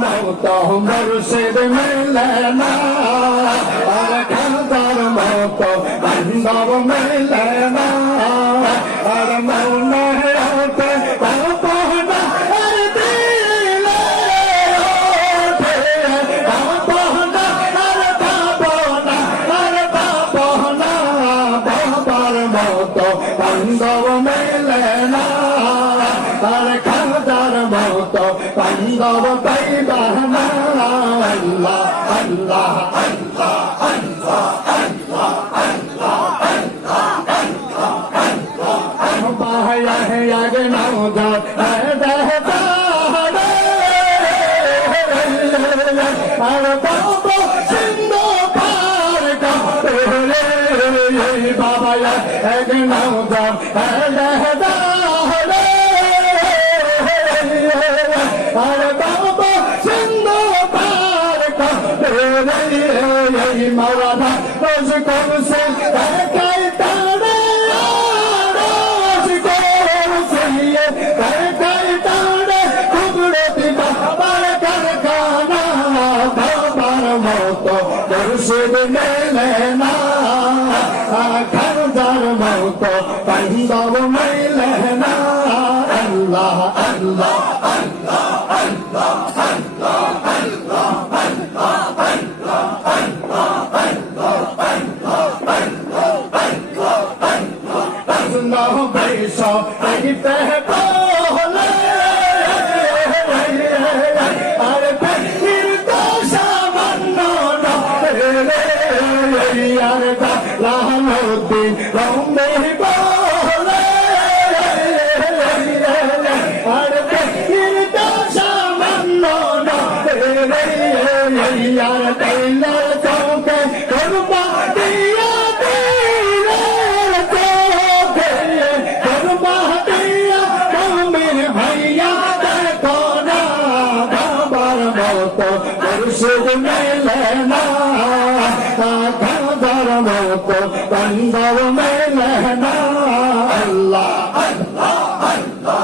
মতো মুর্শিদ মেলে না, আর খাজার মতো বান্ধব মেলে না, আর মনে ওঠে পাপনা আর দিলে ওঠে পাপনা আর পাপনা আর পাপনা, বাবার মতো বান্ধব মেলে না, আর খাজার মতো বান্ধব পাইবা না। আল্লাহ আল্লাহ আল্লাহ আল্লাহ আল্লাহ আল্লাহ আল্লাহ বাহায়া হে আগে নাও যাও আর বাবা সিন্ধু পার করে বাবা আগে নাও যাও আর বাবা সিন্ধু পার করে মাওলানা রোজ করছে কাই তারে রোজ করছে কাই তারে কুদরতি বাবার কারখানা, বাবার মতো মুর্শিদ মেলে না, খাজার মতো বান্ধব মেলে না। আল্লাহ আল্লাহ আল্লাহ আল্লাহ আল্লাহ আল্লাহ আল্লাহ আল্লাহ আল্লাহ আল্লাহ আল্লাহ আল্লাহ আল্লাহ বেশা আইতে বলে আর ফির তো সামান্য না রে আর লাহমুদ্দিন রম্বে বলে আর ফির তো সামান্য না রে আর তেলার চৌকে করবা দিয়া তেলার চৌকে করবা দিয়া কমের ভাইয়া দেখো না, বাবার মতো মুর্শিদ মেলে না, খাজার মতো বান্ধব মেলে না। আল্লাহ আল্লাহ আল্লাহ